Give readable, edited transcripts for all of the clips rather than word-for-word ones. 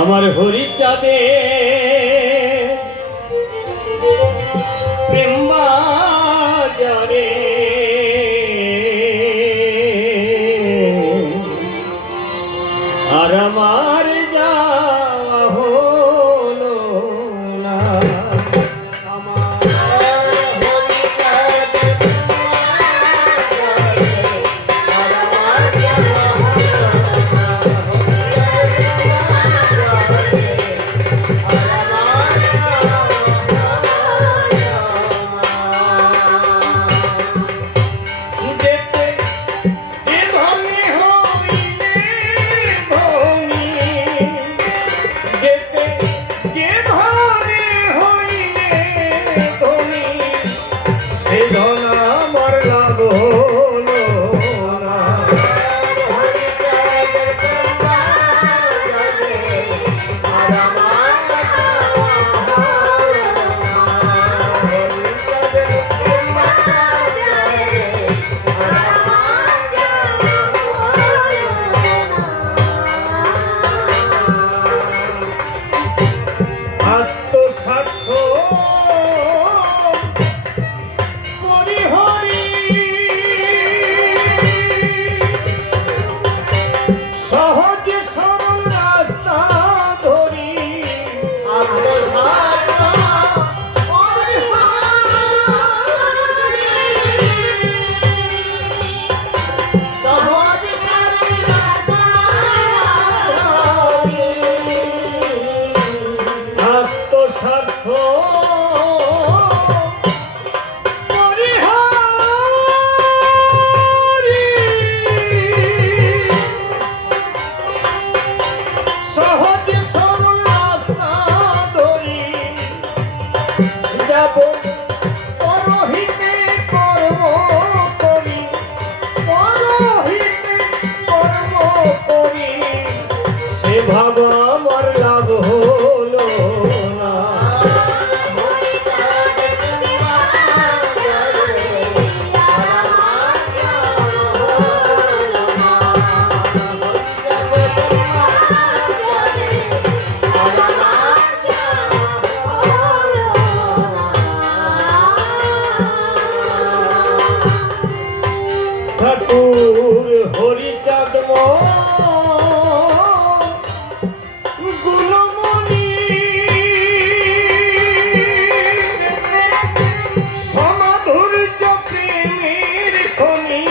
আমার হরিচাঁদে প্রেম বাজারে আর আমার যাওয়া হলো না। ঠাকুর হরিচাঁদ গুণমণি সমাধুর্য প্রেমের খনি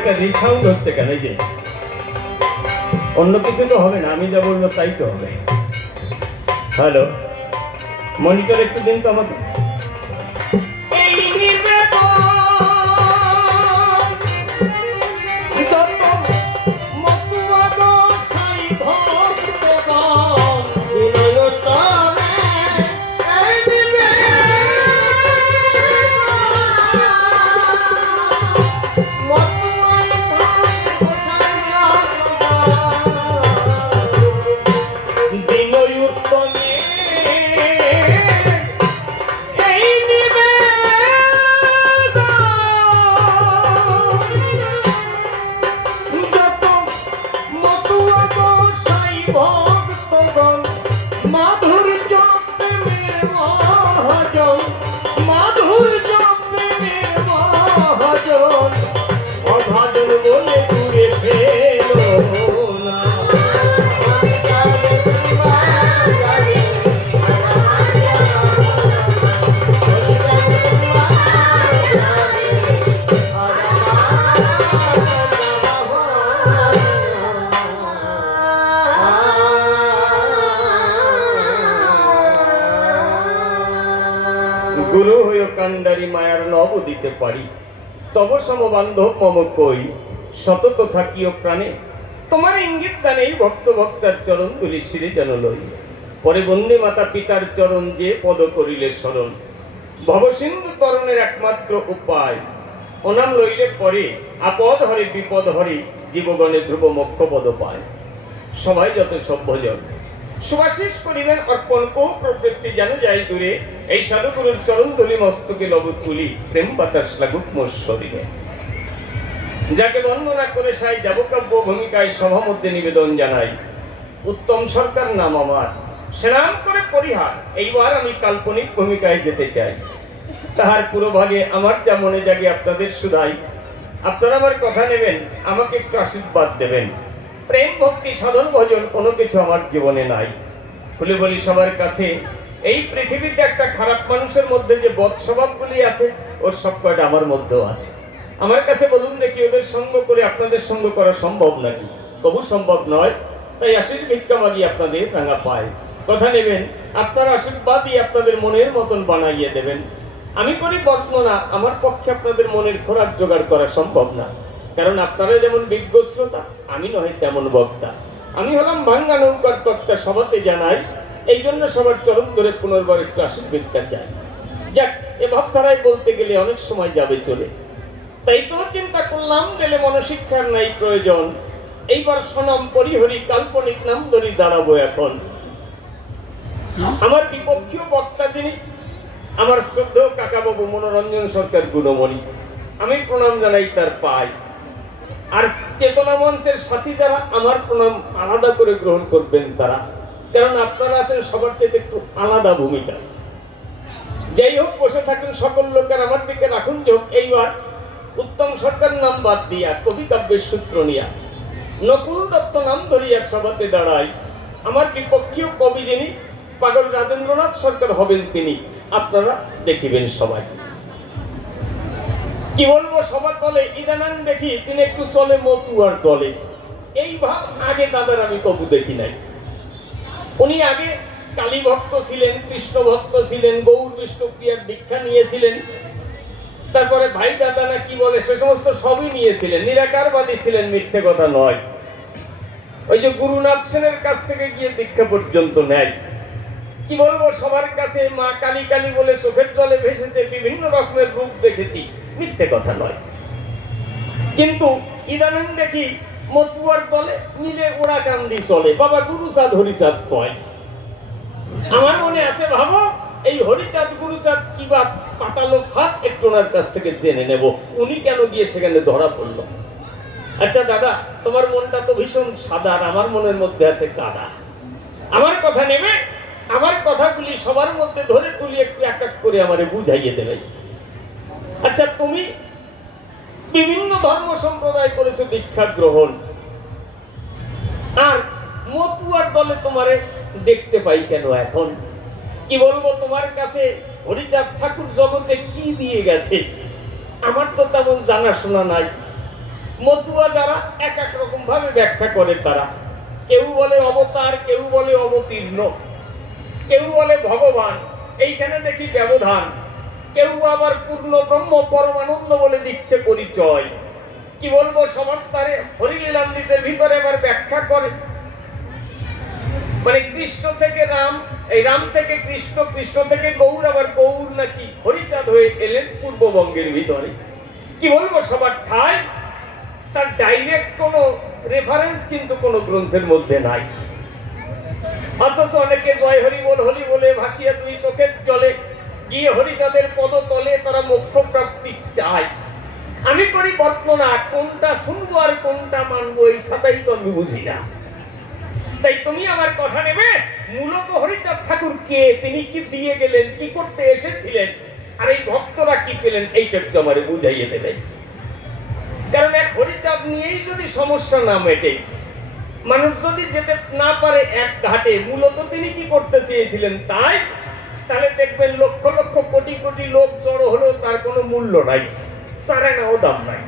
একটা রিসাউন্ড হচ্ছে কেন? এই যে অন্য কিছু তো হবে না, আমি যা বলবো তাই তো হবে। হ্যালো, মনিটর একটু দিন তো আমাকে। এই নিবেদন যত মতুয়া গোসাই ভক্তগণ বিনয়তনে এই নিবেদন মতুয়া ভক্তগণ বিনয়তনে গুরু হইও কান্ডারি মায়ার নব দিতে পারি, তব সমবান্ধব মম কই সতত থাকিও প্রাণে। তোমার ইঙ্গিত দানেই ভক্ত ভক্তার চরণ দুলি শিরে যেন লই, পরে বন্দে মাতা পিতার চরণ যে পদ করিলে স্মরণ। ভবসিন্ধু তরণের একমাত্র উপায়, অনাম লইলে পরে আপদ হরে বিপদ হরে জীবগণে ধ্রুব মোক্ষ পদ পায়। সবাই যত সভ্যজন সুভাষিস করিবেন অর্পণ কো প্রবৃত্তি যেন যাই দূরে, এই সাধুগুরুর চরণ ধুলি মস্তকে লব তুলি প্রেম বাতাস লাগুক মোর শরীরে। যাকে বন্দনা করে সাই যাবকাব্য ভূমিকায় সভা মধ্যে নিবেদন জানাই, উত্তম সরকার নাম আমার, সেনাম করে পরিহার এইবার আমি কাল্পনিক ভূমিকায় যেতে চাই। তাহার পুরোভাগে আমার যা মনে জাগে আপনাদের শুধাই, আপনারা আমার কথা নেবেন, আমাকে একটু আশীর্বাদ দেবেন। প্রেম ভক্তি সাধন ভজন কোনো কিছু আমার জীবনে নাই। খুলে বলি সবার কাছে, এই পৃথিবীতে একটা খারাপ মানুষের মধ্যে যে বদ স্বভাবগুলি আছে, ওর সব কয়টা আমার মধ্যেও আছে। আমার কাছে বলুন দেখি, ওদের সঙ্গ করে আপনাদের সঙ্গ করা সম্ভব নাকি? কবু সম্ভব নয়। তাই আশীর্বাদ ভিক্ষা মাগি আপনাদের রাঙা পায়। কথা নেবেন, আপনারা আশীর্বাদই আপনাদের মনের মতন বানাইয়ে দেবেন। আমি করি বর্ণনা, আমার পক্ষে আপনাদের মনের খোরাক জোগাড় করা সম্ভব না। কারণ আপনারা যেমন বিজ্ঞ শ্রোতা, আমি নয় তেমন বক্তা। আমি হলাম ভাঙ্গা নৌকার তক্তা, সবাতে জানাই। এই জন্য সবার চরণ ধরে পুনর্বার একটু আশীর্বাদ চাই। যাক, এ ভাবধারায় বলতে গেলে অনেক সময় যাবে চলে, তাই তো চিন্তা করলাম গেলে মনশিক্ষার নাই প্রয়োজন। এইবার সনম পরিহরি কাল্পনিক নাম ধরি দাঁড়াবো এখন। আমার বিপক্ষীয় বক্তা যিনি, আমার শ্রদ্ধেয় কাকাবাবু মনোরঞ্জন সরকার গুণমণি, আমি প্রণাম জানাই তার পায়। আর চেতনা মঞ্চের সাথী যারা, আমার প্রণাম আলাদা করে গ্রহণ করবেন তারা, কারণ আপনারা আছেন সবার চেয়ে একটু আলাদা ভূমিকা। যাই হোক, বসে থাকুন সকল লোকের, আমার দিকে রাখুন যে হোক। এইবার উত্তম সরকার নাম বাদ দিয়া, কবি কাব্যের সূত্র নিয়া, নকুল দত্ত নাম ধরিয়া সভাতে দাঁড়াই। আমার বিপক্ষীয় কবি যিনি, পাগল রাজেন্দ্রনাথ সরকার হবেন তিনি, আপনারা দেখিবেন সবাই। কি বলবো, সবার দলে ইদানান দেখি তিনি একটু চলে মতুয়ার দলে। এই ভাব আগে দাদার আমি কবু দেখি নাই। উনি আগে কালী ভক্ত ছিলেন, কৃষ্ণ ভক্ত ছিলেন, গৌর বিষ্ণুপ্রিয়ার দীক্ষা নিয়েছিলেন। তারপরে ভাই দাদা না কি বলে সে সমস্ত সবই নিয়েছিলেন, নিরাকারবাদী ছিলেন, মিথ্যে কথা নয়। ওই যে গুরুনাথ সেনের কাছ থেকে গিয়ে দীক্ষা পর্যন্ত নেয়। কি বলবো, সবার কাছে মা কালী কালী বলে চোখের জলে ভেসেছে, বিভিন্ন রকমের রূপ দেখেছি, মিথ্যে কথা নয়। কিন্তু ইদানিং দেখি মতুয়ার দলে মিলে ওরা কান্দি চলে, বাবা গুরুচাঁদ হরিচাঁদ কয়। আমার মনে আছে, ভাবো এই হরিচাঁদ গুরুচাঁদ কি বা পাতালো ফাঁক, একটু ওনার কাছ থেকে জেনে নেব উনি কেন গিয়ে সেখানে ধরা পড়লো। আচ্ছা দাদা, তোমার মনটা তো ভীষণ সাদা, আর আমার মনের মধ্যে আছে কাদা। আমার কথা নেবে, আমার কথাগুলি সবার মধ্যে ধরে তুলি, একটু এক এক করে আমারে বুঝাইয়ে দেবে। আচ্ছা, তুমি বিভিন্ন ধর্ম সম্প্রদায় করেছো দীক্ষা গ্রহণ, আর মতুয়ার দলে তোমারে দেখতে পাই কেন এখন? কি বলবো, তোমার কাছে হরিচাঁদ ঠাকুর জগতে কি দিয়ে গেছে আমার তো তেমন জানাশোনা নাই। মতুয়া যারা এক এক রকম ভাবে ব্যাখ্যা করে, তারা কেউ বলে অবতার, কেউ বলে অবতীর্ণ, কেউ বলে ভগবান, এইখানে দেখি ব্যবধান। কেউ আবার পূর্ণ ব্রহ্ম পরমানন্দ বলে দিচ্ছে পরিচয়। কি বলবো, সবার তারে হরিলীলামৃতের ভিতরে আবার ব্যাখ্যা করে, মানে কৃষ্ণ থেকে রাম, এই রাম থেকে কৃষ্ণ, কৃষ্ণ থেকে গৌর, আবার গৌর নাকি হরিচাঁদ হয়ে এলেন পূর্ববঙ্গের ভিতরে। কি বলবো, সবার ঠাই, তার ডাইরেক্ট কোনো রেফারেন্স কিন্তু কোনো গ্রন্থের মধ্যে নাই। অথচ অনেকে জয় হরি বল হরি বলে ভাসিয়া দুই চোখের জলে গিয়ে হরিচাঁদের পদতলে তারা মোক্ষ প্রাপ্তি চায়। আমি করি বর্ণনা, কোনটা শুনবো আর কোনটা মানবো এই সাদাই তো আমি বুঝি না। তাই তুমি আমার কথা নেবে, মূলত হরিচাঁদ ঠাকুর কে, তিনি কি দিয়ে গেলেন, কি করতে এসেছিলেন, আর এই ভক্তরা কি পেলেন, এইটা একটু আমারে বুঝাইয়ে দেবে। কারণ এক হরিচাঁদ নিয়েই যদি সমস্যা না মেটে, মানুষ যদি যেতে না পারে এক ঘাটে, মূলত তিনি কি করতে চেয়েছিলেন তাই, তাহলে দেখবেন লক্ষ লক্ষ কোটি কোটি লোক জড়ো হলেও তার কোনো মূল্য নাই, সারে নাও দাম নাই।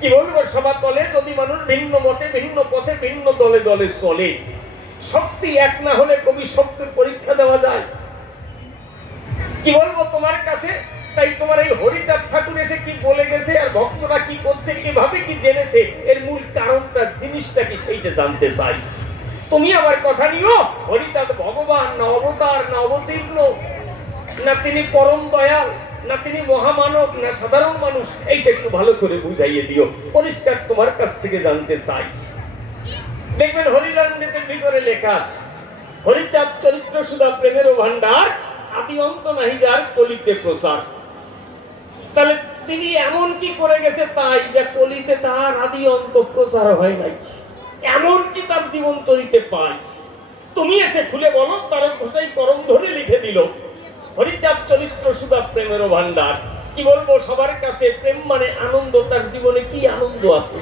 কি বলবো, সবার তলে যদি মানুষ ভিন্ন মতে, ভিন্ন পথে, ভিন্ন দলে দলে চলে, শক্তি এক না হলে কবি শক্তির পরীক্ষা দেওয়া যায়। কি বলবো তোমার কাছে, তাই তোমার এই হরিচাঁদ ঠাকুর এসে কি বলে গেছে, আর ভক্তরা কি করছে, কিভাবে কি জেনেছে, এর মূল কারণটা, জিনিসটা কি, সেইটা জানতে চাই। তুমি আমার কথা নিও, হরিচাঁদ ভগবান না অবতার না অবতীর্ণ, না তিনি পরম দয়াল, না তিনি মহামানব, না সাধারণ মানুষ, এইটা একটু ভালো করে বুঝাইয়ে দিও, পরিষ্কার তোমার কাছ থেকে জানতে চাই। দেখবেন হরিলীলামৃতের ভিতরে লেখা আছে, হরিচাঁদ চরিত্র সুধা প্রেমের ভান্ডার, আদি অন্ত নাহি যার কলিতে প্রচার। তাহলে তিনি এমন কি করে গেছে তাই যে কলিতে তার আদি অন্ত প্রচার হয় নাই, এমন কি তার জীবন চরিতে পাই। তুমি এসে খুলে বলো, তার ঘোষাই করম ধরে লিখে দিল হরিচাঁদ চরিত্র সুধা প্রেমের ভান্ডার। কি বলবো, সবার কাছে প্রেম মানে আনন্দ, তার জীবনে কি আনন্দ আছে,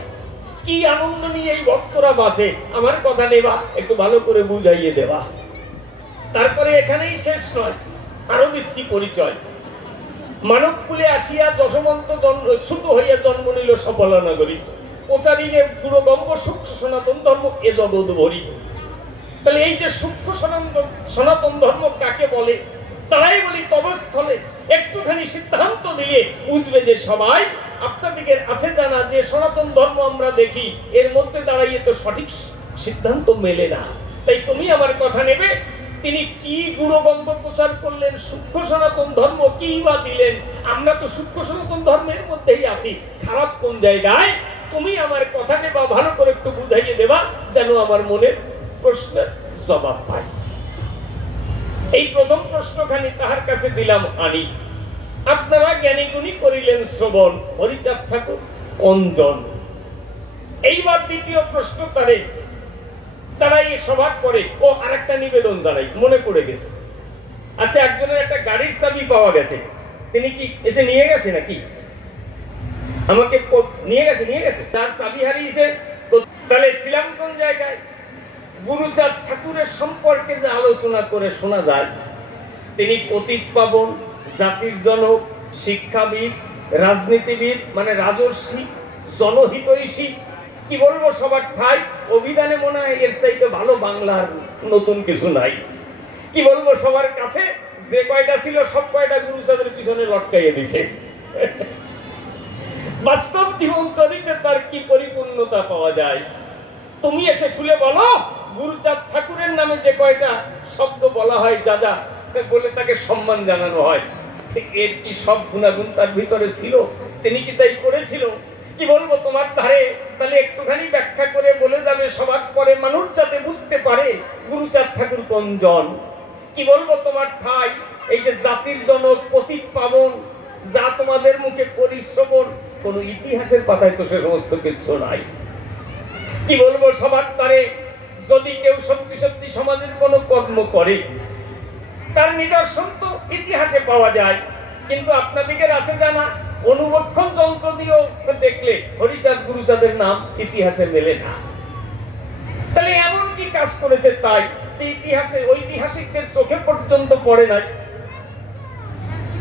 কি আনন্দ নিয়ে এই ভক্তরা বাসে, আমার কথা নেবা, একটু ভালো করে বুঝাইয়ে দেবা। তারপরে এখানেই শেষ নয়, আরো দিচ্ছি পরিচয়। মানব কুলে আসিয়া যশবন্ত শুদ্ধ হইয়া জন্ম নিল সফলা নগরী, প্রচারিণে গুরুগম্ব সূক্ষ্ম সনাতন ধর্ম এ জগৎ ভরি। তাহলে এই যে সূক্ষ্ম সনাতন ধর্ম কাকে বলে, তারাই বলি তবস্থলে একটুখানি সিদ্ধান্ত দিলে বুঝবে যে সবাই আপনাদের আছে জানা যে সনাতন ধর্ম আমরা দেখি, এর মধ্যে দাঁড়াইয়ে তো সঠিক সিদ্ধান্ত মেলে না। তাই তুমি আমার কথা নেবে, তিনি কি গুণগম্ভ প্রচার করলেন, সূক্ষ্ম সনাতন ধর্ম কি বা দিলেন, আমরা তো সূক্ষ্ম সনাতন ধর্মের মধ্যেই আছি, খারাপ কোন জায়গায়, তুমি আমার কথা নেবা, ভালো করে একটু বুঝাইয়ে দেবা, যেন আমার মনের প্রশ্নের জবাব পাই। এই প্রথম প্রশ্নখানি তাহার কাছে দিলাম আনি, আপনারা জ্ঞানী গুণী করিলেন শ্রবণ, হরিচাঁদ ঠাকুর অঞ্জন। এইবার দ্বিতীয় প্রশ্ন তারে তারাই সবার পরে, ও আরেকটা নিবেদন জানাই, মনে পড়ে গেছে। আচ্ছা, একজনের একটা গাড়ির চাবি পাওয়া গেছে, তিনি কি এসে নিয়ে গেছে নাকি, আমাকে নিয়ে গেছে, তার চাবি হারিয়েছে। তাহলে ছিলাম কোন জায়গায়, গুরুচাঁদ ঠাকুরের সম্পর্কে যে আলোচনা করে শোনা যায়, তিনি পতিত পাবন, জাতির জনক, শিক্ষাবিদ, রাজনীতিবিদ, মানে রাজর্ষি, জনহিতৈষী। কি বলবো, সবার ঠাই, অভিধানে মনে হয় এর চাইতে ভালো বাংলার নতুন কিছু নাই। কি বলবো, সবার কাছে যে কয়টা ছিল সব কয়টা গুরুচাঁদের পিছনে লটকাইয়ে দিছে। বাস্তব জীবন চরিত্রে তার কি পরিপূর্ণতা পাওয়া যায়, তুমি এসে খুলে বলো। গুরুচাঁদ ঠাকুরের নামে যে কয়টা শব্দ বলা হয়, যা যা বলে তাকে সম্মান জানানো হয়, এর কি সব গুণাগুণ তার ভিতরে ছিল, তিনি কি তাই করেছিল? কি বলবো তোমার ধারে, তাহলে একটুখানি ব্যাখ্যা করে বলে যাবে সবার পরে, মানুষ যাতে বুঝতে পারে গুরুচাঁদ ঠাকুর কোনজন। কি বলবো তোমার ঠাই, এই যে জাতির জনক, পতিত পাবন, যা তোমাদের মুখে পরিশ্রবণ, কোন ইতিহাসের পাতায় তো সে সমস্ত কিছু নাই। কি বলবো সবার ধারে, যদি কেউ সত্যি সত্যি সমাজের কোনো কর্ম করে, তার নিদর্শন তো ইতিহাসে পাওয়া যায়, কিন্তু আপনাদের আছে জানা, অনুবক্ষণ যন্ত্র দিয়েও দেখলে হরিচাঁদ গুরুচাঁদের নাম ইতিহাসে মেলে না। তাহলে এমন কি কাজ করেছে তাই যে ইতিহাসে ঐতিহাসিকদের চোখে পর্যন্ত পড়ে নাই,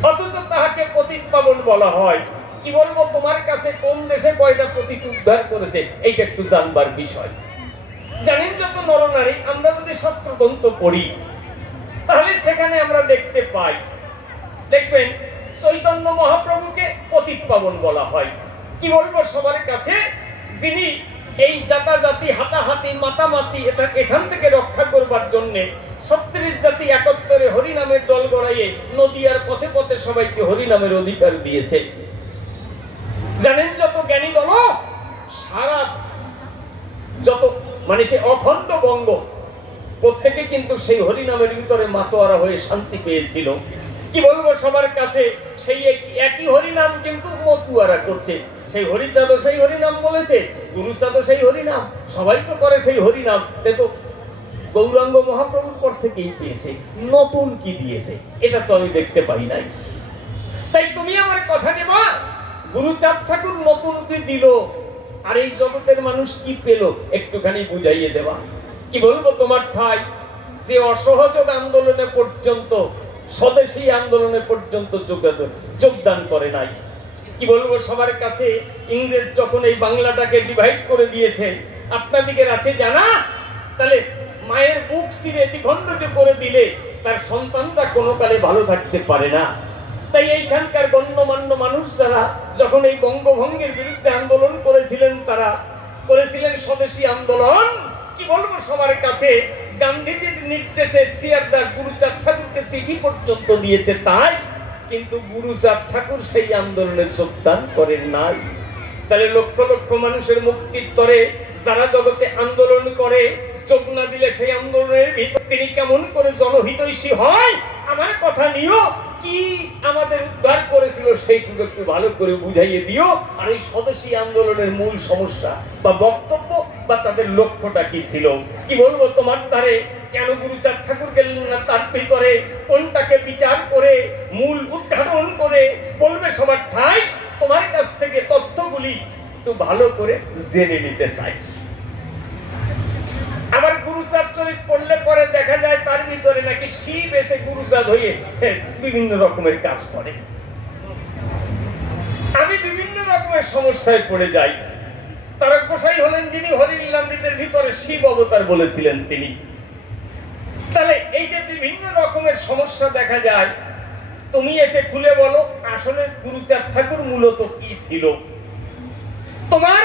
অথচ তাহাকে পতিত পাবন বলা হয়। কি বলবো, তোমার কাছে কোন দেশে কয়টা প্রতীক উদ্ধার করেছে এইটা একটু জানবার বিষয়। জানেন যত নরনারী, আমরা যদি শাস্ত্র গ্রন্থ পড়ি তাহলে সেখানে আমরা দেখতে পাই, দেখবেন চৈতন্য মহাপ্রভুকে পতিত পাবন বলা হয়। কি বলবো সবার কাছে, যিনি এই জাতি হাতাহাতি মাতামাতি এখান থেকে রক্ষা করবার জন্য 36 জাতি একত্রে হরিনামের দল গড়াইয়ে নদিয়ার পথে পথে সবাইকে হরিনামের অধিকার দিয়েছে। জানেন যত জ্ঞানী দল সারা যত মানে সে অখণ্ড বঙ্গ প্রত্যেকে কিন্তু সেই হরিনামের ভিতরে মাতোয়ারা হয়ে শান্তি পেয়েছিল। কি বলবো সবার কাছে, সেই একই হরিনাম কিন্তু মতুয়ারা করছে। সেই হরিচাঁদও সেই হরিনাম বলেছে, গুরুচাঁদও সেই হরিনাম, সবাই তো করে সেই হরিনাম। তাই তো গৌরাঙ্গ মহাপ্রভুর পর থেকেই পেয়েছে, নতুন কি দিয়েছে এটা তো আমি দেখতে পাই নাই। তাই তুমি আমার কথা নেবা, গুরুচাঁদ ঠাকুর নতুন কি দিল আর এই জগতের মানুষ কি পেল একটুখানি বুঝাইয়ে দেওয়া। কি বলবো, তোমার ঠাই যে অসহযোগ আন্দোলনে পর্যন্ত, স্বদেশী আন্দোলনে পর্যন্ত যোগদান করে নাই। কি বলবো সবার কাছে, ইংরেজ যখন এই বাংলাটাকে ডিভাইড করে দিয়েছে, আপনাদিকের আছে জানা? তাহলে মায়ের বুক চিরে দ্বিখণ্ডিত করে দিলে তার সন্তানরা কোনো কালে ভালো থাকতে পারে না। তাই এইখানকার গণ্যমান্য মানুষ যারা যখন এই বঙ্গভঙ্গের বিরুদ্ধে আন্দোলন করেছিলেন, তারা করেছিলেন স্বদেশী আন্দোলন। কি বলবো সবার কাছে, গান্ধীজির নির্দেশে সিআর দাস গুরুচাঁদ ঠাকুরকে চিঠি পর্যন্ত দিয়েছে, তাই কিন্তু গুরুচাঁদ ঠাকুর সেই আন্দোলনে যোগদান করেন নাই। তাহলে লক্ষ লক্ষ মানুষের মুক্তির তরে যারা জগতে আন্দোলন করে, চোখ না দিলে সেই আন্দোলনের ভিতর তিনি কেমন করে জনহিতৈষী হয়, আমার কথা নিও। কি আমাদের উদ্ধার করেছিল সেইটুকু একটু ভালো করে বুঝাইয়ে দিও। আর এই স্বদেশী আন্দোলনের মূল সমস্যা বা বক্তব্য বা তাদের লক্ষ্যটা কি ছিল। কি বলবো, তোমার দ্বারে কেন গুরুচাঁদ ঠাকুর গেলেন না, তার ভিতরে কোনটাকে বিচার করে মূল উদ্ঘাটন করে বলবে সবার ঠাই। তোমার কাছ থেকে তথ্যগুলি একটু ভালো করে জেনে নিতে চাই। আবার গুরুচাঁদ চরিত পড়লে পরে দেখা যায় তার ভিতরে নাকি শিব এসে গুরুচাঁদ হয়ে বিভিন্ন রকমের কাজ করে। আমি বিভিন্ন রকমের সমস্যায় পড়ে যাই। তারক গোসাই হলেন যিনি হরিলীলামৃতের ভিতরে শিব অবতার বলেছিলেন তিনি। তাহলে এই যে বিভিন্ন রকমের সমস্যা দেখা যায়, তুমি এসে খুলে বলো আসলে গুরুচাঁদ ঠাকুর মূলত কি ছিল। তোমার